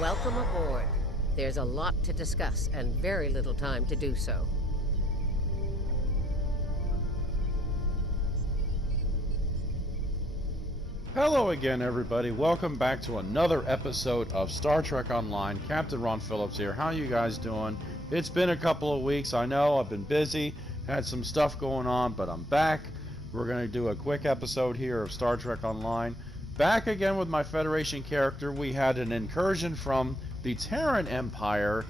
Welcome aboard. There's a lot to discuss and very little time to do so. Hello again, everybody. Welcome back to another episode of Star Trek Online. Captain Ron Phillips here. How you guys doing? It's been a couple of weeks. I know I've been busy, had some stuff going on, but I'm back. We're going to do a quick episode here of Star Trek Online. Back again with my Federation character. We had an incursion from the Terran Empire,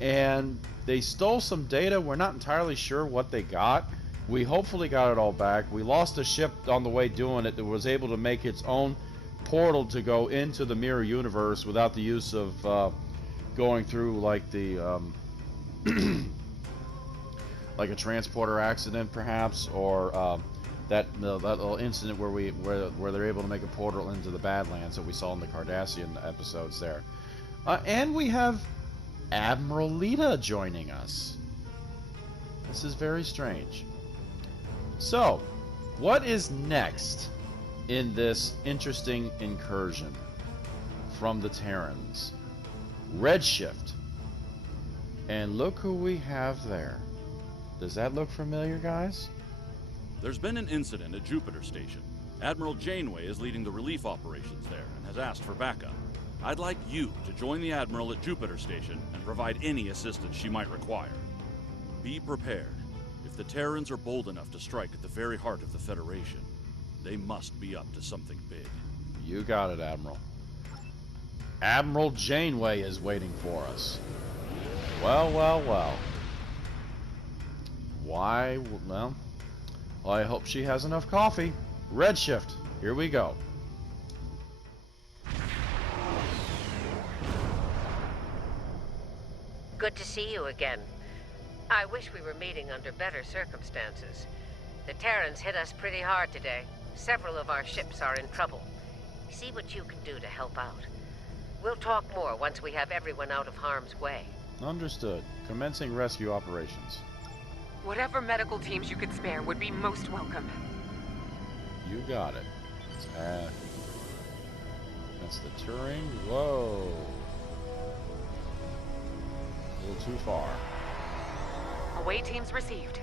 and they stole some data. We're not entirely sure what they got. We hopefully got it all back. We lost a ship on the way doing it that was able to make its own portal to go into the mirror universe without the use of going through like the like a transporter accident, perhaps, or that little incident where they're able to make a portal into the Badlands that we saw in the Cardassian episodes there. And we have Admiral Leeta joining us. This is very strange. So, what is next in this interesting incursion from the Terrans? Redshift. And look who we have there. Does that look familiar, guys? There's been an incident at Jupiter Station. Admiral Janeway is leading the relief operations there and has asked for backup. I'd like you to join the Admiral at Jupiter Station and provide any assistance she might require. Be prepared. If the Terrans are bold enough to strike at the very heart of the Federation, they must be up to something big. You got it, Admiral. Admiral Janeway is waiting for us. Well, well, well. Why? Well, I hope she has enough coffee. Redshift, here we go. Good to see you again. I wish we were meeting under better circumstances. The Terrans hit us pretty hard today. Several of our ships are in trouble. See what you can do to help out. We'll talk more once we have everyone out of harm's way. Understood. Commencing rescue operations. Whatever medical teams you could spare would be most welcome. You got it. That's the Turing. Whoa. A little too far. Away teams received.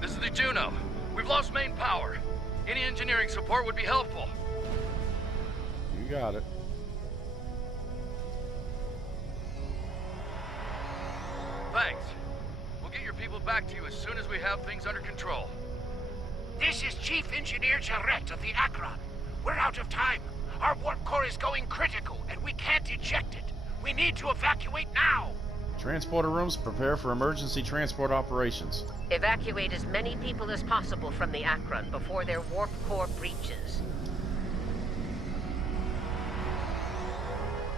This is the Juno. We've lost main power. Any engineering support would be helpful. You got it. Thanks. We'll get your people back to you as soon as we have things under control. This is Chief Engineer Jarrett of the Akron. We're out of time. Our warp core is going critical, and we can't eject it. We need to evacuate now. Transporter rooms, prepare for emergency transport operations. Evacuate as many people as possible from the Akron before their warp core breaches.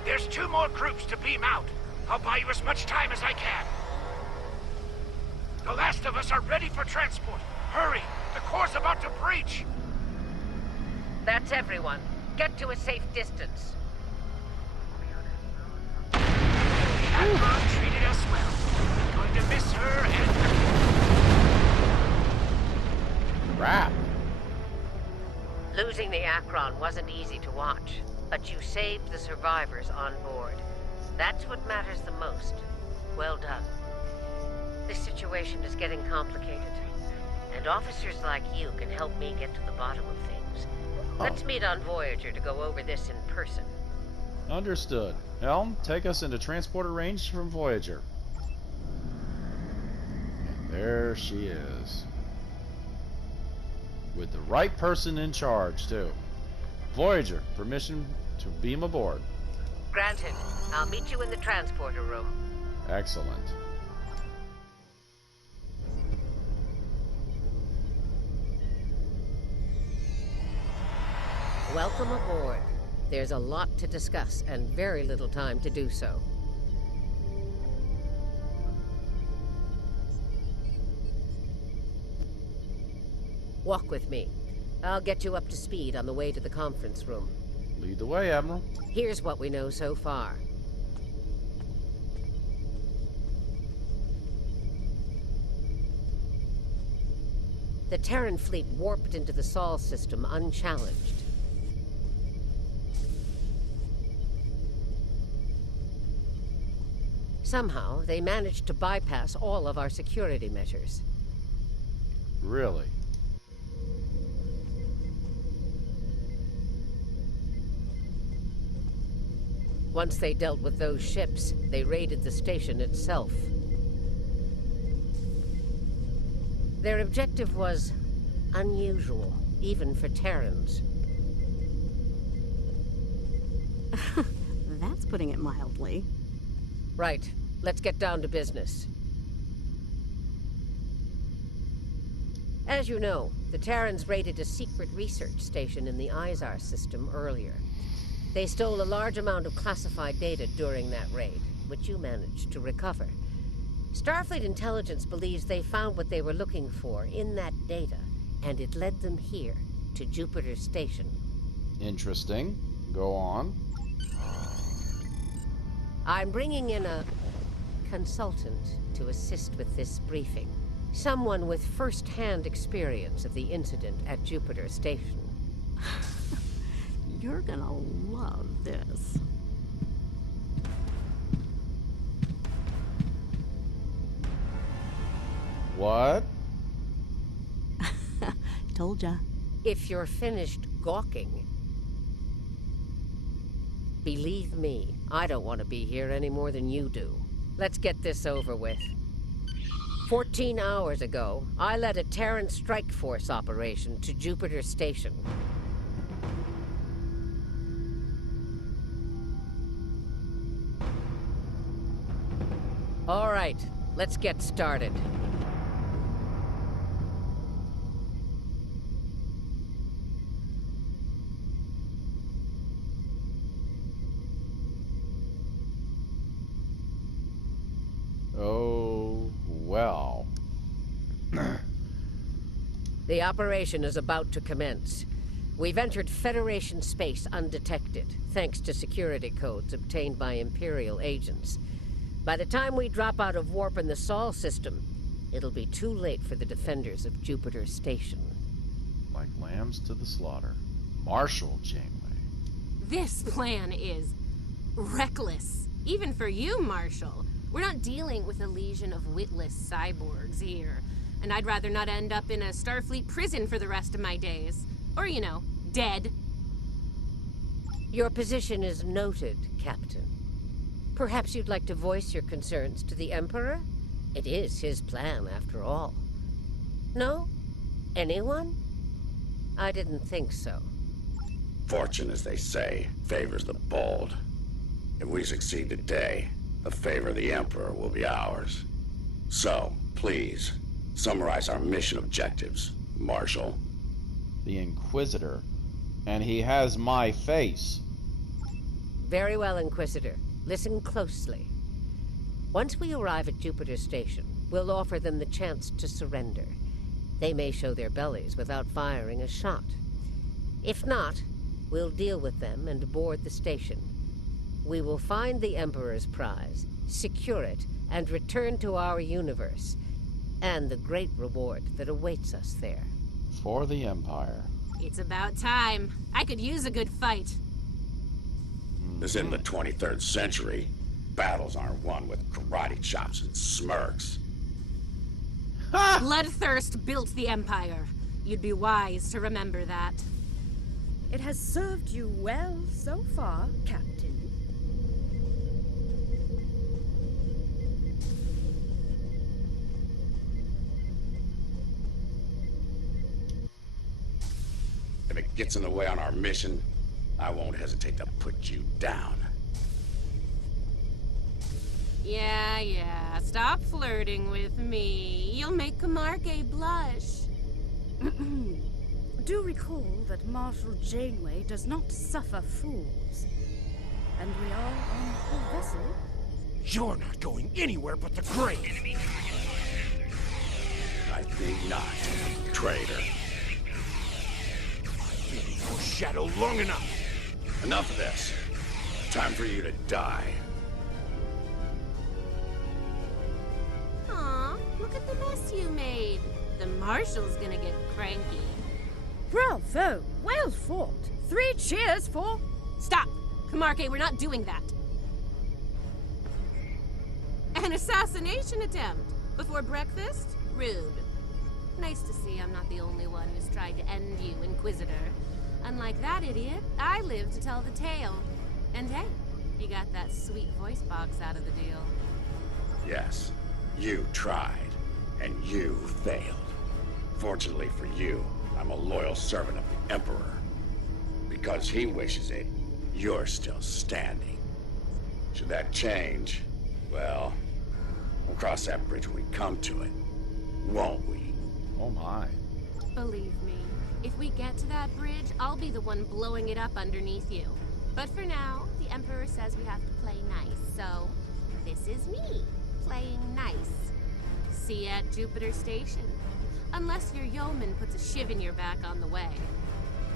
There's 2 more groups to beam out. I'll buy you as much time as I can. The last of us are ready for transport. Hurry! The core's about to breach! That's everyone. Get to a safe distance. Akron treated us well. We're going to miss her and... Crap. Losing the Akron wasn't easy to watch, but you saved the survivors on board. That's what matters the most. Well done. This situation is getting complicated, and officers like you can help me get to the bottom of things. Let's meet on Voyager to go over this in person. Understood. Helm, take us into transporter range from Voyager. And there she is. With the right person in charge, too. Voyager, permission to beam aboard. Granted. I'll meet you in the transporter room. Excellent. Welcome aboard. There's a lot to discuss and very little time to do so. Walk with me. I'll get you up to speed on the way to the conference room. Lead the way, Admiral. Here's what we know so far. The Terran fleet warped into the Sol system unchallenged. Somehow, they managed to bypass all of our security measures. Really? Once they dealt with those ships, they raided the station itself. Their objective was unusual, even for Terrans. That's putting it mildly. Right. Let's get down to business. As you know, the Terrans raided a secret research station in the Izar system earlier. They stole a large amount of classified data during that raid, which you managed to recover. Starfleet intelligence believes they found what they were looking for in that data, and it led them here, to Jupiter Station. Interesting. Go on. I'm bringing in a consultant to assist with this briefing. Someone with first-hand experience of the incident at Jupiter Station. You're gonna love this. What? Told ya. If you're finished gawking, believe me, I don't want to be here any more than you do. Let's get this over with. 14 hours ago, I led a Terran strike force operation to Jupiter Station. All right, let's get started. Oh, well. The operation is about to commence. We've entered Federation space undetected, thanks to security codes obtained by Imperial agents. By the time we drop out of warp in the Sol system, it'll be too late for the defenders of Jupiter Station. Like lambs to the slaughter. Marshal Janeway. This plan is reckless. Even for you, Marshal. We're not dealing with a legion of witless cyborgs here. And I'd rather not end up in a Starfleet prison for the rest of my days. Or, you know, dead. Your position is noted, Captain. Perhaps you'd like to voice your concerns to the Emperor? It is his plan, after all. No? Anyone? I didn't think so. Fortune, as they say, favors the bold. If we succeed today, the favor of the Emperor will be ours. So, please, summarize our mission objectives, Marshal. The Inquisitor. And he has my face. Very well, Inquisitor. Listen closely. Once we arrive at Jupiter Station, we'll offer them the chance to surrender. They may show their bellies without firing a shot. If not, we'll deal with them and board the station. We will find the Emperor's prize, secure it, and return to our universe, and the great reward that awaits us there. For the Empire. It's about time. I could use a good fight. This in the 23rd century, battles aren't won with karate chops and smirks. Bloodthirst built the Empire. You'd be wise to remember that. It has served you well so far, Captain. If it gets in the way on our mission, I won't hesitate to put you down. Yeah. Stop flirting with me. You'll make Kamarke blush. Do recall that Marshal Janeway does not suffer fools. And we are on her vessel. You're not going anywhere but the grave. I think not, traitor. Your shadow long enough. Enough of this. Time for you to die. Aw, look at the mess you made. The Marshal's gonna get cranky. Bravo! Well fought! 3 cheers for... Stop! Kamarke, we're not doing that. An assassination attempt? Before breakfast? Rude. Nice to see I'm not the only one who's tried to end you, Inquisitor. Unlike that idiot, I live to tell the tale. And hey, you got that sweet voice box out of the deal. Yes, you tried, and you failed. Fortunately for you, I'm a loyal servant of the Emperor. Because he wishes it, you're still standing. Should that change, well, we'll cross that bridge when we come to it, won't we? Oh my. Believe me, if we get to that bridge, I'll be the one blowing it up underneath you. But for now, the Emperor says we have to play nice, so this is me, playing nice. See you at Jupiter Station. Unless your yeoman puts a shiv in your back on the way.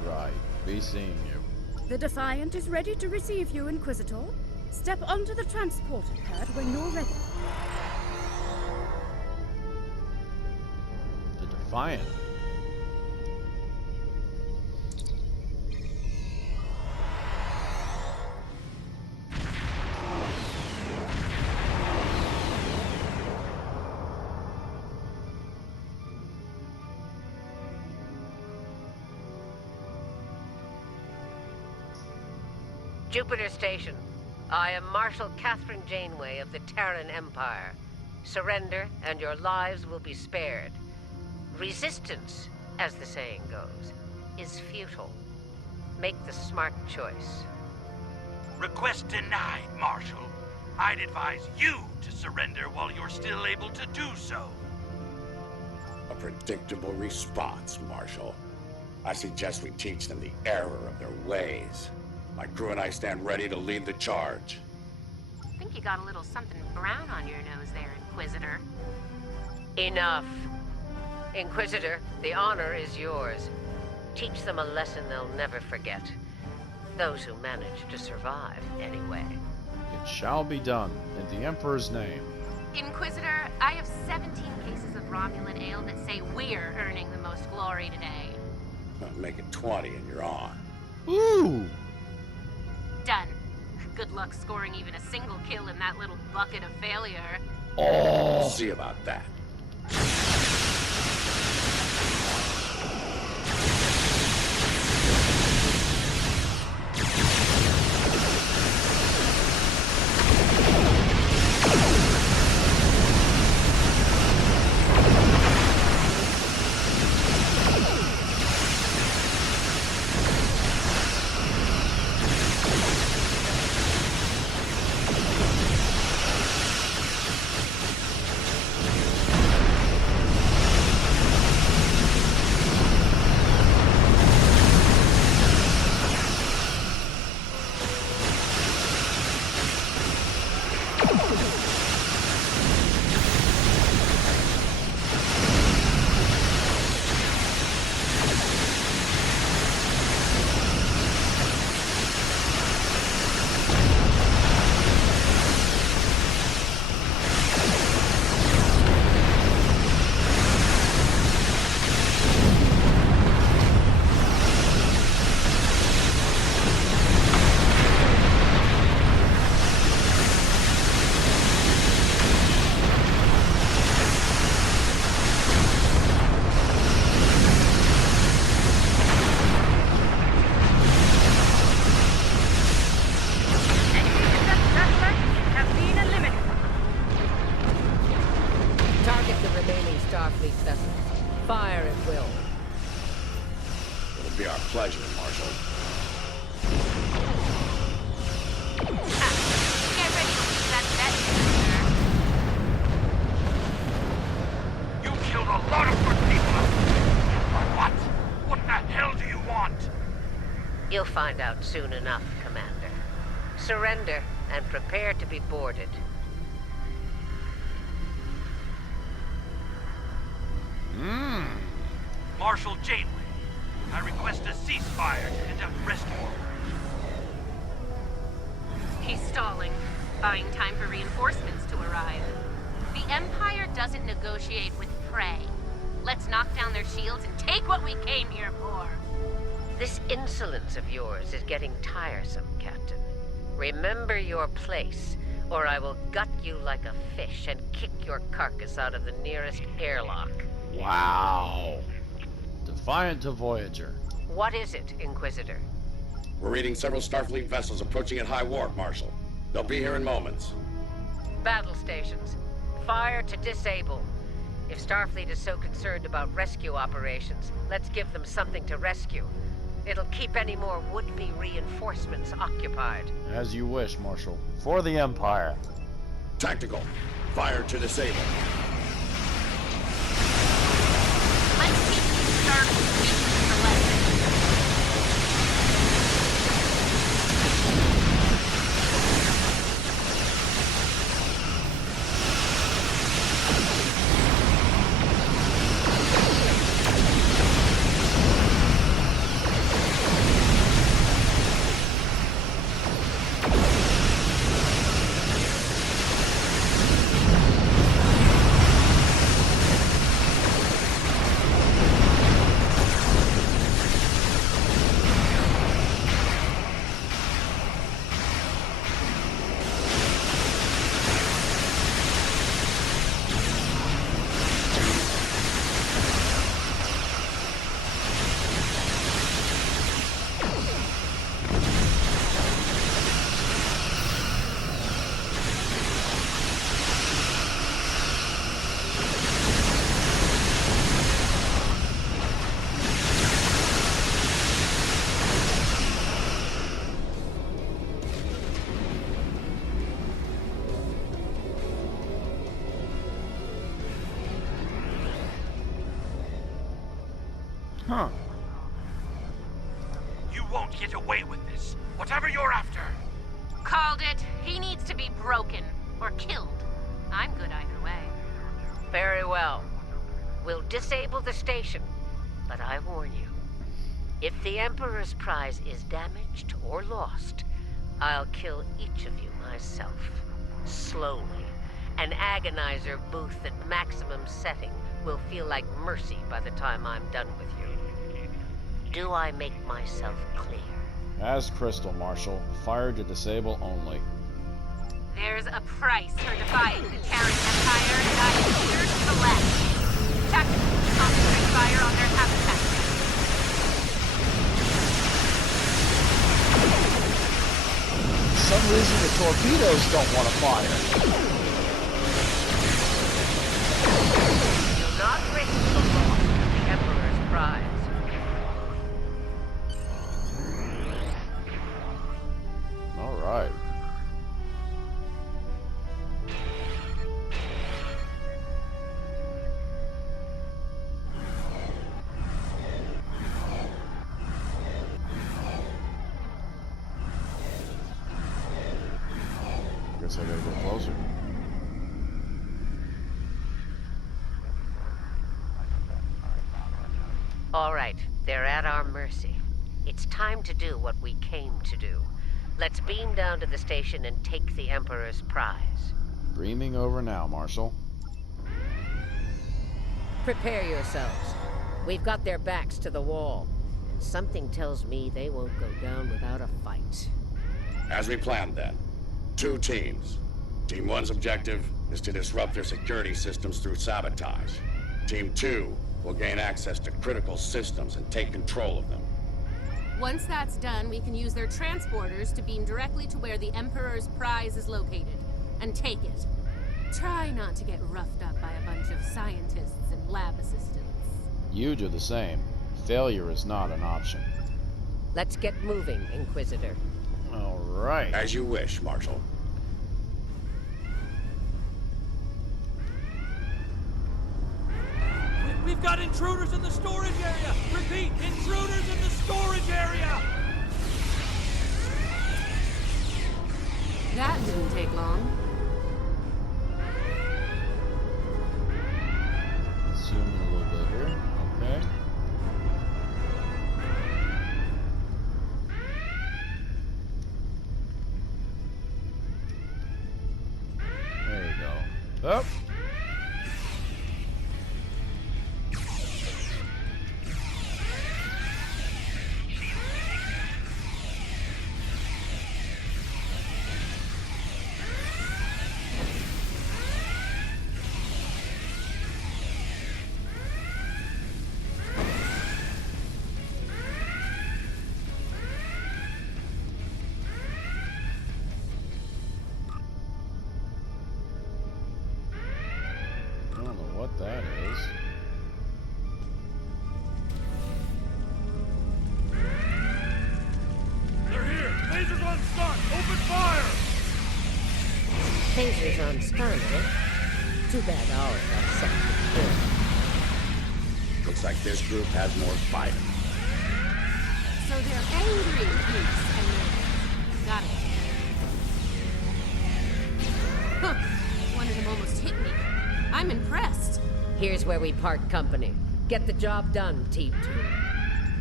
Right. Be seeing you. The Defiant is ready to receive you, Inquisitor. Step onto the transporter pad when you're ready. The Defiant. Jupiter Station. I am Marshal Catherine Janeway of the Terran Empire. Surrender, and your lives will be spared. Resistance, as the saying goes, is futile. Make the smart choice. Request denied, Marshal. I'd advise you to surrender while you're still able to do so. A predictable response, Marshal. I suggest we teach them the error of their ways. My crew and I stand ready to lead the charge. I think you got a little something brown on your nose there, Inquisitor. Enough. Inquisitor, the honor is yours. Teach them a lesson they'll never forget. Those who manage to survive, anyway. It shall be done, in the Emperor's name. Inquisitor, I have 17 cases of Romulan ale that say we're earning the most glory today. Make it 20 and you're on. Ooh! Done. Good luck scoring even a single kill in that little bucket of failure. Oh! We'll see about that. Starfleet vessels. Fire at will. It'll be our pleasure, Marshal. Get ready to leave that bet, sir. You killed a lot of good people. For what? What the hell do you want? You'll find out soon enough, Commander. Surrender and prepare to be boarded. Marshal Janeway, I request a ceasefire to conduct rescue operations. He's stalling, buying time for reinforcements to arrive. The Empire doesn't negotiate with prey. Let's knock down their shields and take what we came here for. This insolence of yours is getting tiresome, Captain. Remember your place. or I will gut you like a fish and kick your carcass out of the nearest airlock. Wow. Defiant to Voyager. What is it, Inquisitor? We're reading several Starfleet vessels approaching at high warp, Marshal. They'll be here in moments. Battle stations. Fire to disable. If Starfleet is so concerned about rescue operations, let's give them something to rescue. It'll keep any more would-be reinforcements occupied. As you wish, Marshal. For the Empire. Tactical. Fire to disable. Let's keep these Starfleet weaknesses for lessons. Huh. You won't get away with this. Whatever you're after. Called it. He needs to be broken. Or killed. I'm good either way. Very well. We'll disable the station. But I warn you, if the Emperor's prize is damaged or lost, I'll kill each of you myself. Slowly. An agonizer booth at maximum setting will feel like mercy by the time I'm done with you. Do I make myself clear? As crystal, Marshal. Fire to disable only. There's a price for defying the Terran Empire, and I am here to the left. Tactical, concentrate fire on their habitat. For some reason, the torpedoes don't want to fire. Do not risk the loss of the Emperor's prize. All right. Guess I gotta go closer. All right, they're at our mercy. It's time to do what we came to do. Let's beam down to the station and take the Emperor's prize. Beaming over now, Marshal. Prepare yourselves. We've got their backs to the wall. And something tells me they won't go down without a fight. As we planned then. 2 teams. Team 1's objective is to disrupt their security systems through sabotage. Team 2 will gain access to critical systems and take control of them. Once that's done, we can use their transporters to beam directly to where the Emperor's prize is located, and take it. Try not to get roughed up by a bunch of scientists and lab assistants. You do the same. Failure is not an option. Let's get moving, Inquisitor. All right. As you wish, Marshal. We've got intruders in the storage area! Repeat, intruders in the storage area! That didn't take long. Zoom in a little bit here. Okay. There you go. Up. Sensors on scanner. Too bad ours are set to kill. Looks like this group has more fighting. So they're angry geeks and nerds. Got it. Huh. One of them almost hit me. I'm impressed. Here's where we part company. Get the job done, Team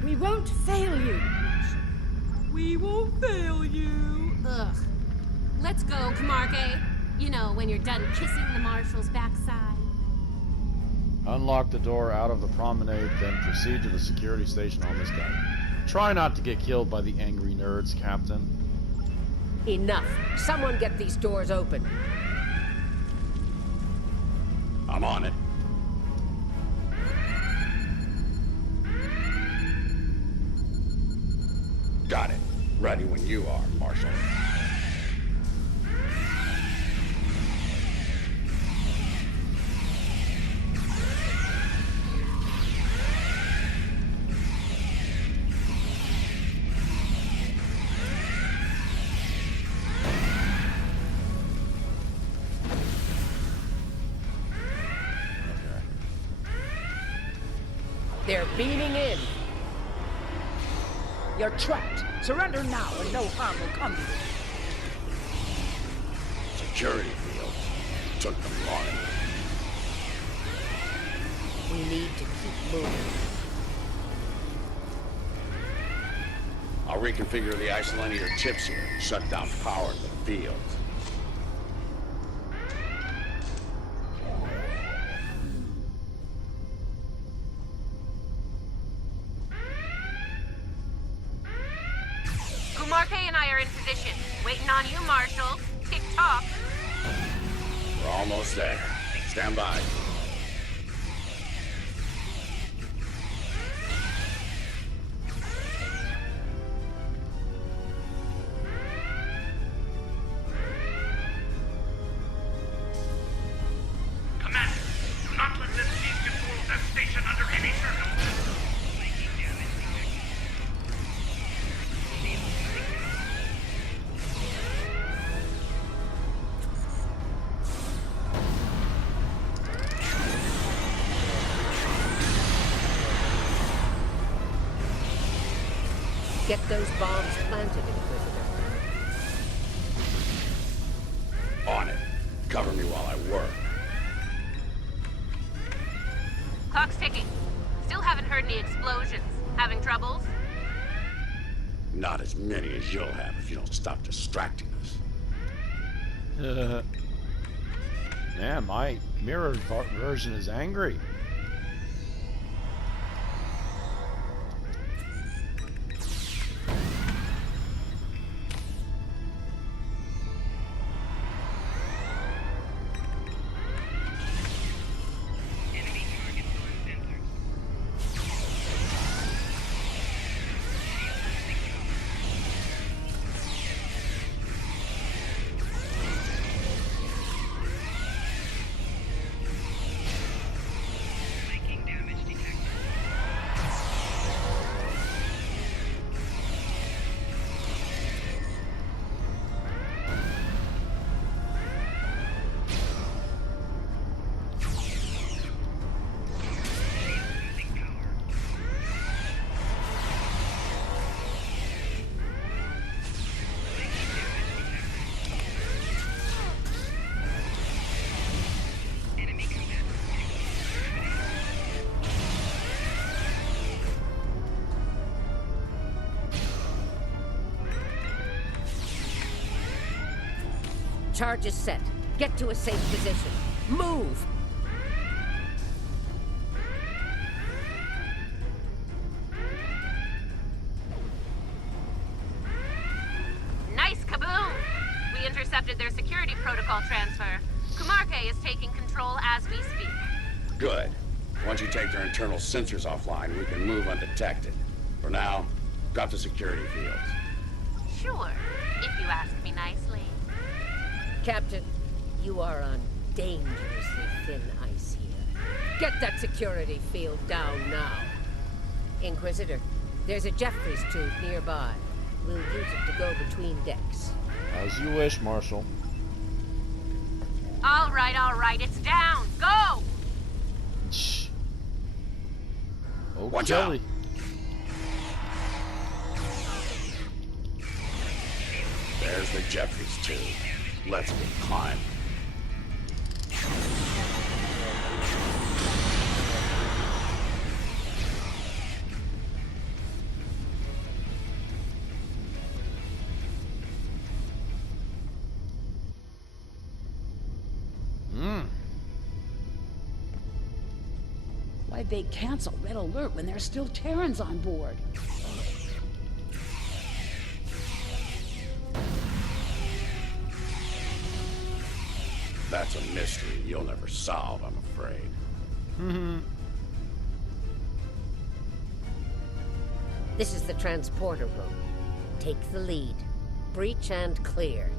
2. We won't fail you. We won't fail you. Ugh. Let's go, Kamarke. You know, when you're done kissing the Marshal's backside. Unlock the door out of the promenade, then proceed to the security station on this deck. Try not to get killed by the angry nerds, Captain. Enough. Someone get these doors open. I'm on it. Got it. Ready when you are, Marshal. They're beaming in. You're trapped. Surrender now and no harm will come to you. Security field. Took them long enough. We need to keep moving. I'll reconfigure the isolinear chips here and shut down power to the field. Kumarke and I are in position. Waiting on you, Marshal. Tick-tock. We're almost there. Stand by. Commander, do not let them seize control of that station under any circumstances. Get those bombs planted, Inquisitor. On it. Cover me while I work. Clock's ticking. Still haven't heard any explosions. Having troubles? Not as many as you'll have if you don't stop distracting us. Man, my mirrored version is angry. Charge is set. Get to a safe position. Move! Nice kaboom! We intercepted their security protocol transfer. Kumarke is taking control as we speak. Good. Once you take their internal sensors offline, we can move undetected. For now, got the security fields. Sure, if you ask me nicely. Captain, you are on dangerously thin ice here. Get that security field down now. Inquisitor, there's a Jeffries tube nearby. We'll use it to go between decks. As you wish, Marshal. All right, it's down. Go! Shh. Oh, Watch Kelly. There's the Jeffries tube. Let's get climbing. Why'd they cancel Red Alert when there's still Terrans on board? That's a mystery you'll never solve, I'm afraid. This is the transporter room. Take the lead. Breach and clear.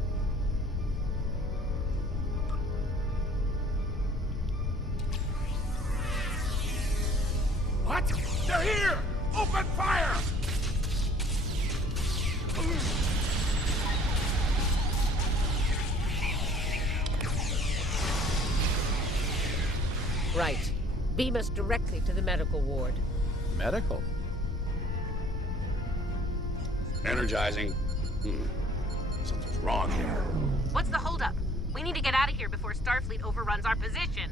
What? They're here! Open fire! Right. Beam us directly to the medical ward. Medical? Energizing. Something's wrong here. What's the holdup? We need to get out of here before Starfleet overruns our position.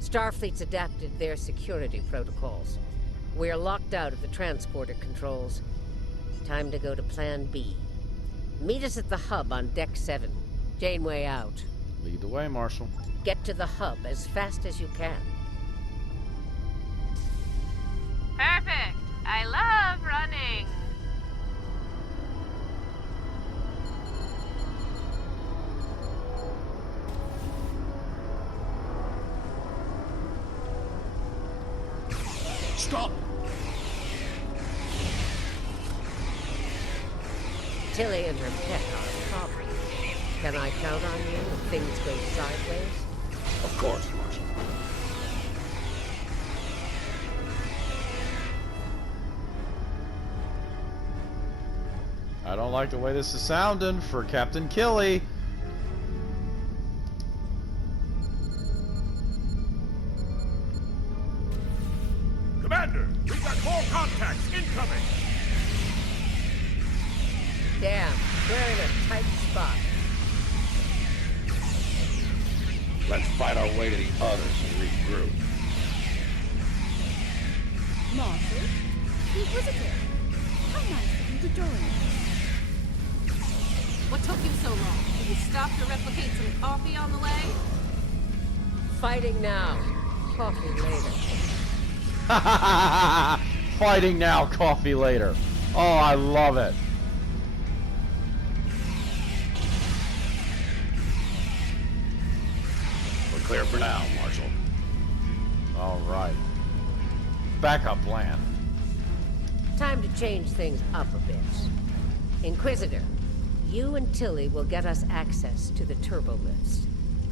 Starfleet's adapted their security protocols. We're locked out of the transporter controls. Time to go to Plan B. Meet us at the hub on Deck 7. Janeway out. Lead the way, Marshal. Get to the hub as fast as you can. Perfect. I love running. Stop! Tilly and her pet are a problem. Can I count on you if things go sideways? Of course, Marshal. I don't like the way this is sounding for Captain Killy. Commander, we've got more contacts incoming! Damn, we're in a tight spot. Let's fight our way to the others and regroup. Marshal, the Inquisitor. How nice of you to join us. What took you so long? Did you stop to replicate some coffee on the way? Fighting now. Coffee later. Fighting now, coffee later. Oh, I love it. We're clear for now, Marshal. All right. Backup plan. Time to change things up a bit. Inquisitor, you and Tilly will get us access to the turbo lifts.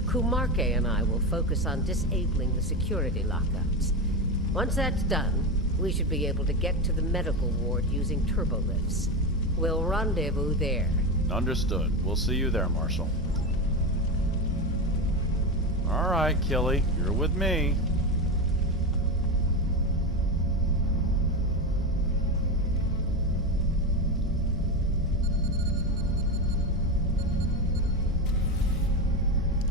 Kumarke and I will focus on disabling the security lockouts. Once that's done, we should be able to get to the medical ward using turbo lifts. We'll rendezvous there. Understood. We'll see you there, Marshal. All right, Killy, you're with me.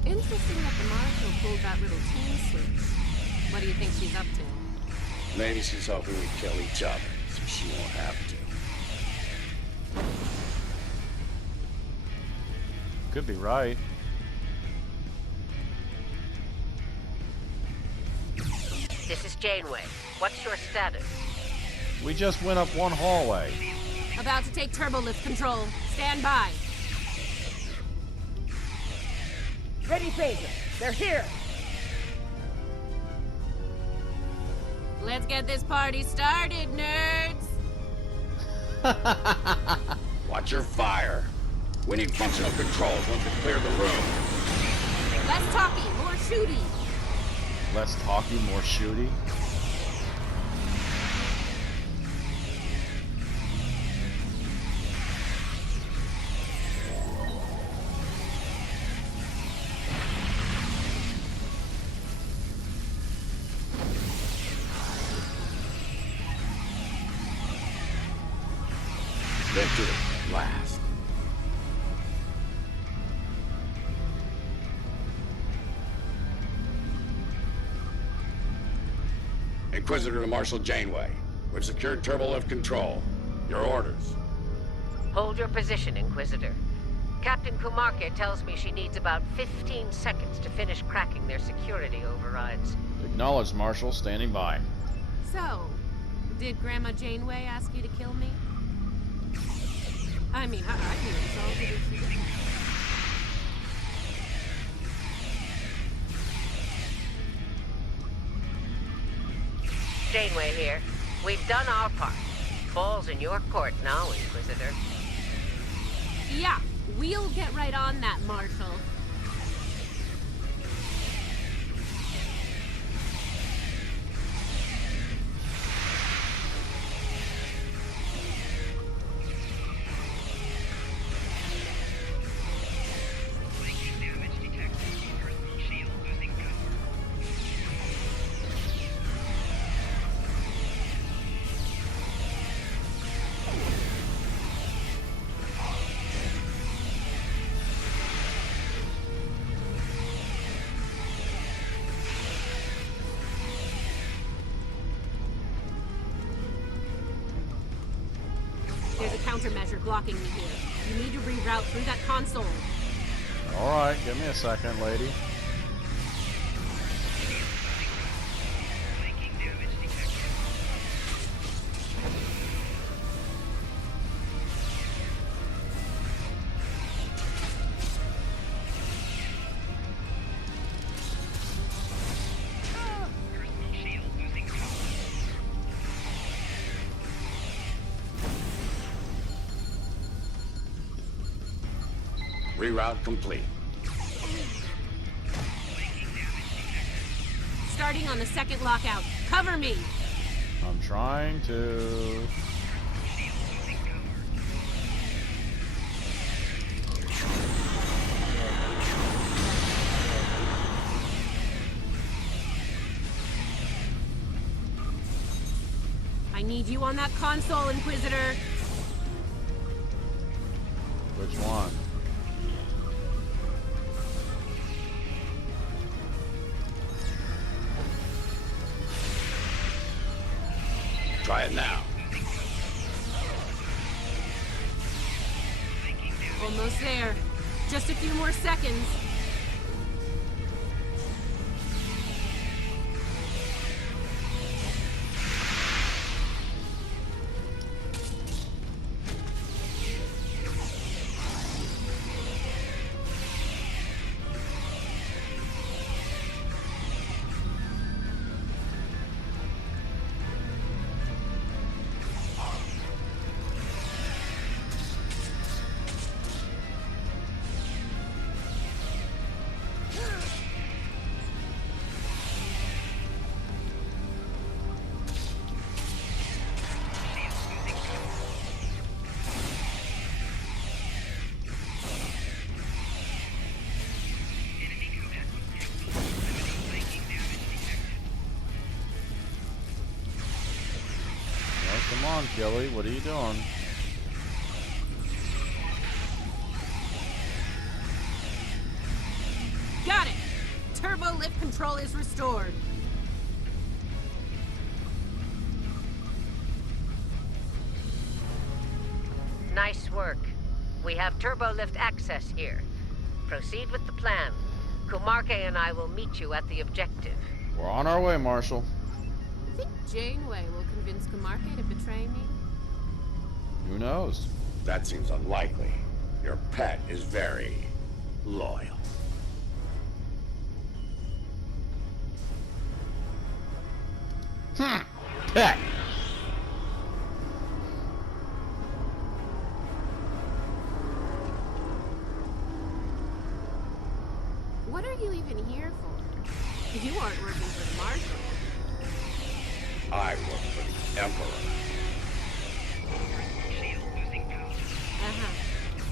Interesting that the Marshal pulled that little team switch. What do you think she's up to? Maybe she's hoping we kill each other, so she won't have to. Could be right. This is Janeway. What's your status? We just went up one hallway. About to take turbolift control. Stand by. Ready, phaser. They're here. Let's get this party started, nerds. Watch your fire. We need functional controls once we clear the room. Less talking, more shooting. Less talking, more shooting. Victory at last. Inquisitor to Marshal Janeway. We've secured turbolift control. Your orders. Hold your position, Inquisitor. Captain Kumarke tells me she needs about 15 seconds to finish cracking their security overrides. Acknowledged, Marshal. Standing by. So, did Grandma Janeway ask you to kill me? I mean, I knew it, so I'll give it to you. Janeway here. We've done our part. Ball's in your court now, Inquisitor. Yeah, we'll get right on that, Marshal. There's a countermeasure blocking me here. You need to reroute through that console. Alright, give me a second, lady. Reroute complete. Starting on the second lockout. Cover me! I'm trying to... I need you on that console, Inquisitor. Which one? Try it now. Almost there. Just a few more seconds. Come on, Kelly, what are you doing? Got it! Turbo lift control is restored. Nice work. We have turbo lift access here. Proceed with the plan. Kumarke and I will meet you at the objective. We're on our way, Marshal. I think Janeway will convince Kumarke to betray me. Who knows? That seems unlikely. Your pet is very loyal. Pet! What are you even here for? You aren't working for the Marshal. I work for the Emperor.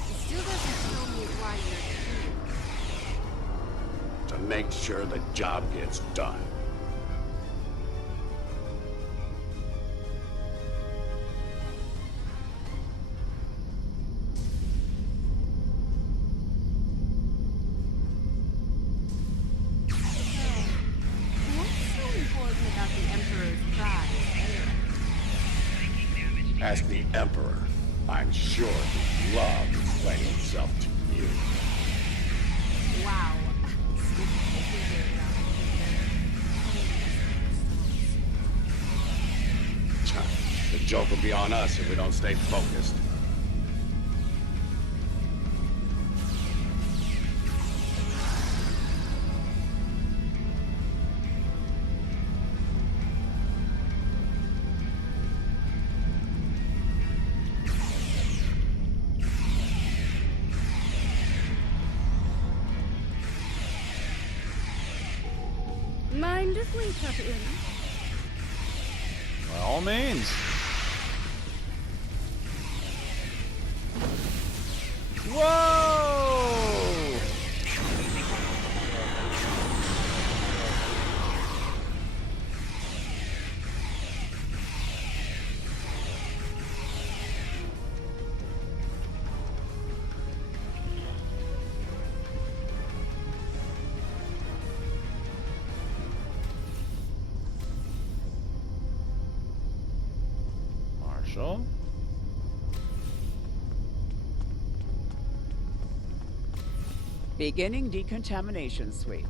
It still doesn't tell me why you're here. To make sure the job gets done. Ask the Emperor. I'm sure he'd love explaining himself to you. Wow. The joke will be on us if we don't stay focused. Mind if we cut in? By all means. Whoa! Marshall? Beginning decontamination sweep.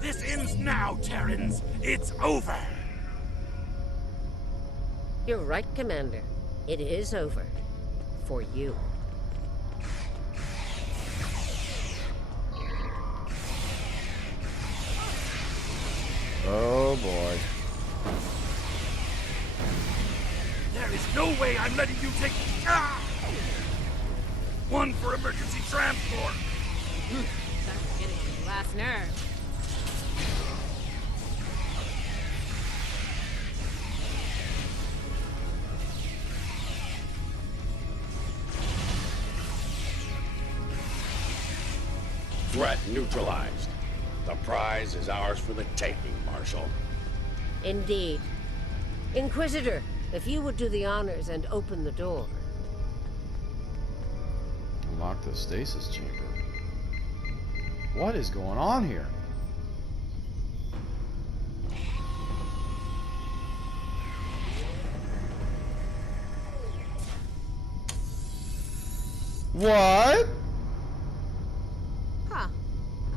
This ends now, Terrans. It's over. You're right, Commander. It is over. For you. Oh boy. There is no way I'm letting you take... Ah! One for emergency transport. That's getting on the last nerve. Threat neutralized. The prize is ours for the taking, Marshal. Indeed. Inquisitor, if you would do the honors and open the door. Unlock the stasis chamber. What is going on here? What? Huh.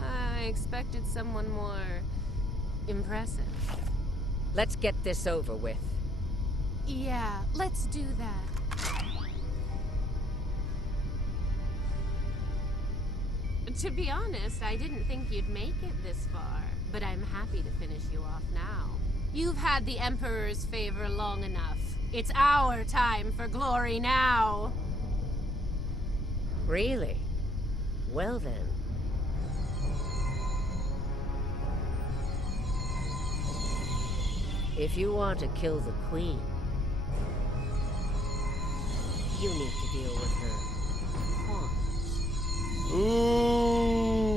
I expected someone more impressive. Let's get this over with. Yeah, let's do that. To be honest, I didn't think you'd make it this far, but I'm happy to finish you off now. You've had the Emperor's favor long enough. It's our time for glory now. Really? Well then. If you want to kill the Queen, you need to deal with her pawns. Ooh.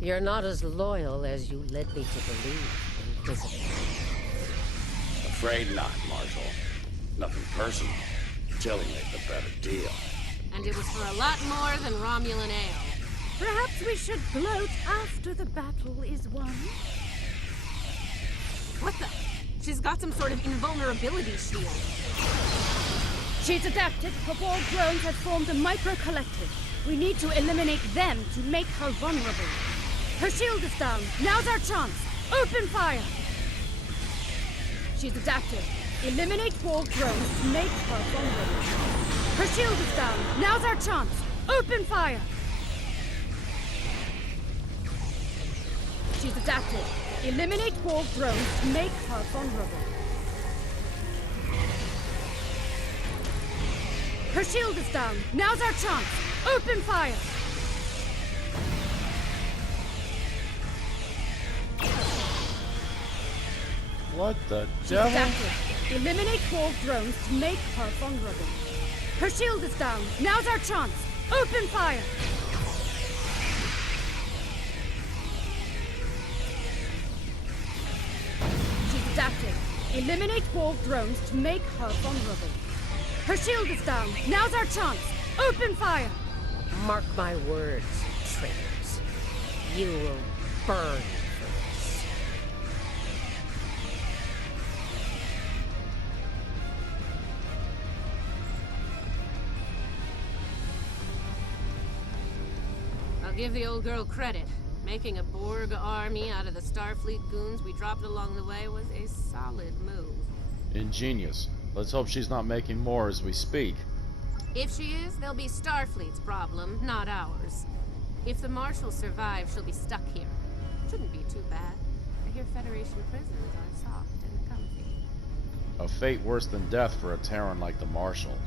You're not as loyal as you led me to believe, Inquisitor. Afraid not, Marshal. Nothing personal. Tilly made the better deal. And it was for a lot more than Romulan ale. Perhaps we should gloat after the battle is won. What the? She's got some sort of invulnerability shield. She's adapted. Her Borg drones have formed a micro-collective. We need to eliminate them to make her vulnerable. Her shield is down. Now's our chance. Open fire! She's adapted. Eliminate Borg drones to make her vulnerable. Her shield is down. Now's our chance. Open fire! She's adapted. Eliminate Borg drones to make her vulnerable. Her shield is down. Now's our chance. Open fire! What the She's devil? adapted. Eliminate Borg drones to make her vulnerable. Her shield is down. Now's our chance. Open fire! She's adapted. Eliminate Borg drones to make her vulnerable. Her shield is down. Now's our chance. Open fire! Mark my words, traitors. You will burn for this. I'll give the old girl credit. Making a Borg army out of the Starfleet goons we dropped along the way was a solid move. Ingenious. Let's hope she's not making more as we speak. If she is, they'll be Starfleet's problem, not ours. If the Marshal survives, she'll be stuck here. Shouldn't be too bad. I hear Federation prisons are soft and comfy. A fate worse than death for a Terran like the Marshal.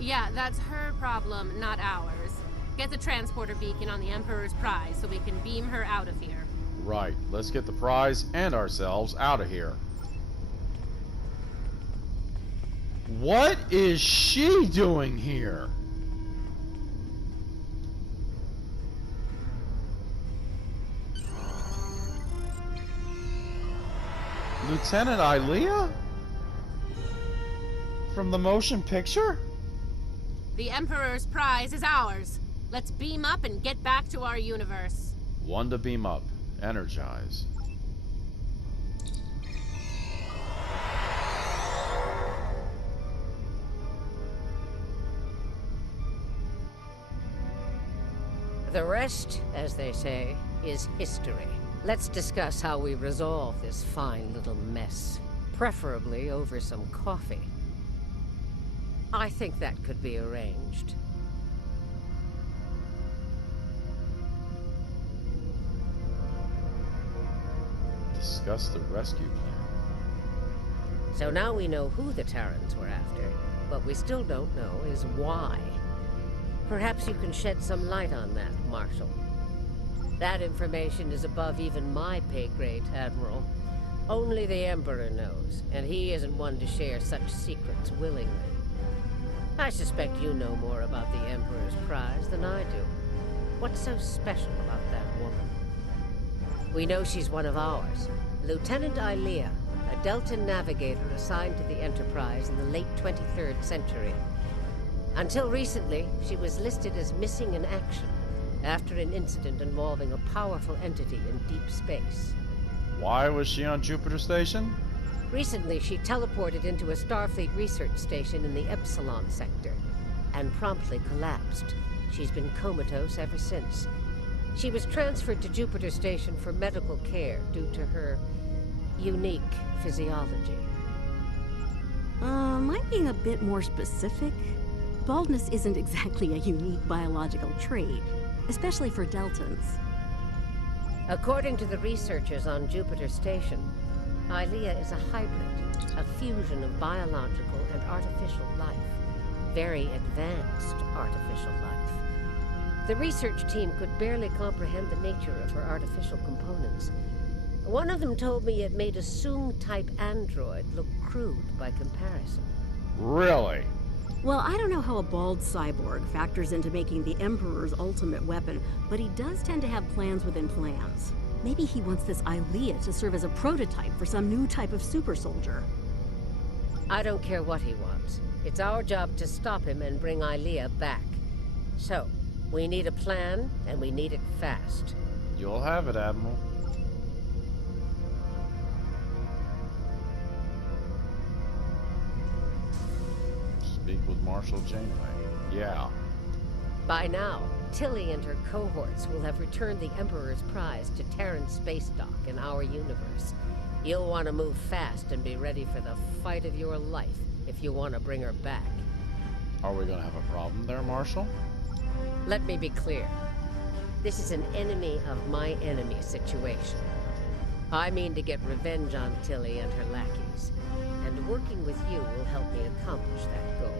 Yeah, that's her problem, not ours. Get the transporter beacon on the Emperor's prize so we can beam her out of here. Right. Let's get the prize and ourselves out of here. What is she doing here? Lieutenant Ilia? From the motion picture? The Emperor's prize is ours. Let's beam up and get back to our universe. One to beam up. Energize. The rest, as they say, is history. Let's discuss how we resolve this fine little mess. Preferably over some coffee. I think that could be arranged. Discuss the rescue plan. So now we know who the Terrans were after. What we still don't know is why. Perhaps you can shed some light on that, Marshal. That information is above even my pay grade, Admiral. Only the Emperor knows, and he isn't one to share such secrets willingly. I suspect you know more about the Emperor's prize than I do. What's so special about that woman? We know she's one of ours. Lieutenant Ilia, a Deltan navigator assigned to the Enterprise in the late 23rd century. Until recently, she was listed as missing in action after an incident involving a powerful entity in deep space. Why was she on Jupiter Station? Recently, she teleported into a Starfleet research station in the Epsilon sector and promptly collapsed. She's been comatose ever since. She was transferred to Jupiter Station for medical care due to her unique physiology. Am I being a bit more specific? Baldness isn't exactly a unique biological trait, especially for Deltans. According to the researchers on Jupiter Station, Ilia is a hybrid, a fusion of biological and artificial life. Very advanced artificial life. The research team could barely comprehend the nature of her artificial components. One of them told me it made a Soong-type android look crude by comparison. Really? Well, I don't know how a bald cyborg factors into making the Emperor's ultimate weapon, but he does tend to have plans within plans. Maybe he wants this Ilia to serve as a prototype for some new type of super soldier. I don't care what he wants. It's our job to stop him and bring Ilia back. So, we need a plan, and we need it fast. You'll have it, Admiral. Speak with Marshal Janeway. Yeah. By now, Tilly and her cohorts will have returned the Emperor's prize to Terran space dock in our universe. You'll want to move fast and be ready for the fight of your life if you want to bring her back. Are we gonna have a problem there, Marshal? Let me be clear. This is an enemy of my enemy situation. I mean to get revenge on Tilly and her lackeys, and working with you will help me accomplish that goal.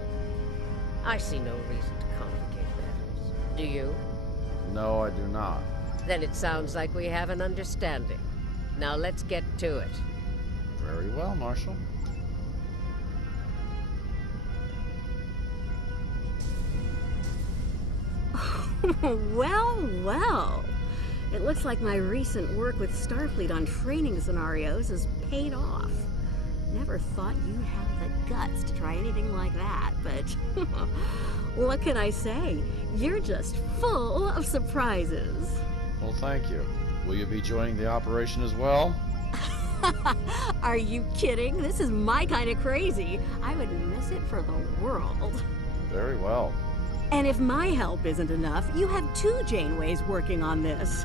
I see no reason to complicate matters. Do you? No, I do not. Then it sounds like we have an understanding. Now let's get to it. Very well, Marshal. Well, well. It looks like my recent work with Starfleet on training scenarios has paid off. Never thought you'd have the guts to try anything like that, but... What can I say? You're just full of surprises. Well, thank you. Will you be joining the operation as well? Are you kidding? This is my kind of crazy. I wouldn't miss it for the world. Very well. And if my help isn't enough, you have 2 Janeways working on this.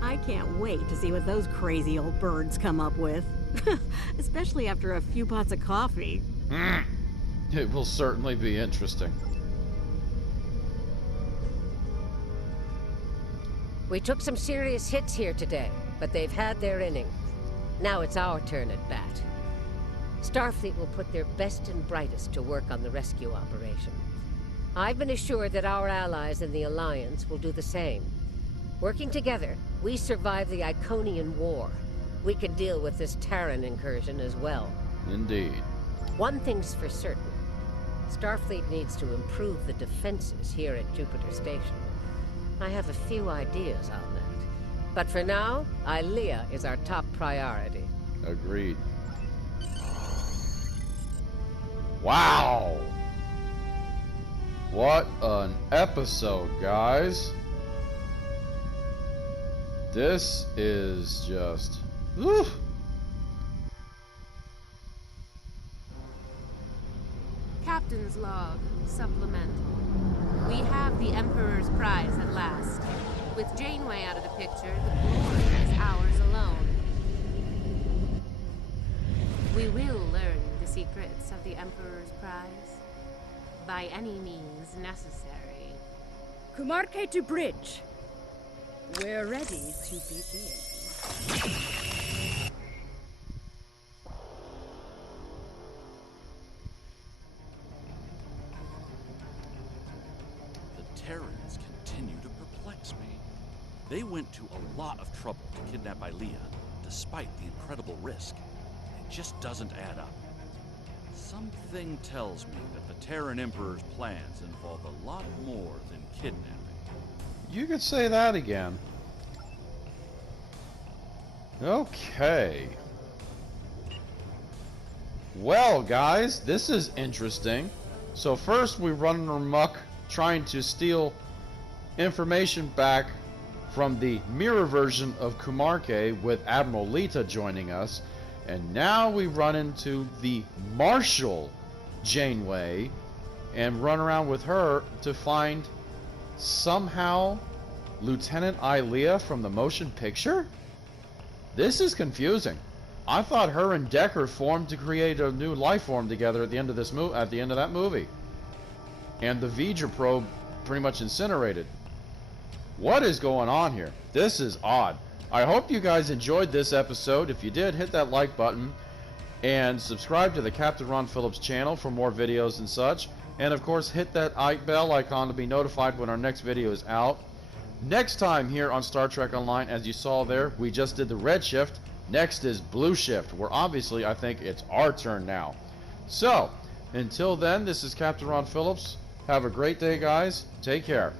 I can't wait to see what those crazy old birds come up with. Especially after a few pots of coffee. It will certainly be interesting. We took some serious hits here today, but they've had their innings. Now it's our turn at bat. Starfleet will put their best and brightest to work on the rescue operation. I've been assured that our allies in the Alliance will do the same. Working together, we survived the Iconian War. We can deal with this Terran incursion as well. Indeed. One thing's for certain. Starfleet needs to improve the defenses here at Jupiter Station. I have a few ideas on that. But for now, Ilea is our top priority. Agreed. Wow! What an episode, guys. This is just... Whew. Captain's log, supplemental. We have the Emperor's prize at last. With Janeway out of the picture, the glory is ours alone. We will learn the secrets of the Emperor's prize. By any means necessary. Kumarke to bridge. We're ready to begin. The Terrans continue to perplex me. They went to a lot of trouble to kidnap Ilea, despite the incredible risk. It just doesn't add up. Something tells me that the Terran Emperor's plans involve a lot more than kidnapping. You could say that again. Okay. Well, guys, this is interesting. So first we run amok trying to steal information back from the mirror version of Kumarke with Admiral Lita joining us. And now we run into the Marshal Janeway and run around with her to find somehow Lieutenant Ilea from the motion picture? This is confusing. I thought her and Decker formed to create a new life form together at the end of this at the end of that movie. And the V'ger probe pretty much incinerated. What is going on here? This is odd. I hope you guys enjoyed this episode. If you did, hit that like button and subscribe to the Captain Ron Phillips channel for more videos and such. And of course, hit that bell icon to be notified when our next video is out. Next time here on Star Trek Online, as you saw there, we just did the red shift. Next is blue shift, where obviously I think it's our turn now. So, until then, this is Captain Ron Phillips. Have a great day, guys. Take care.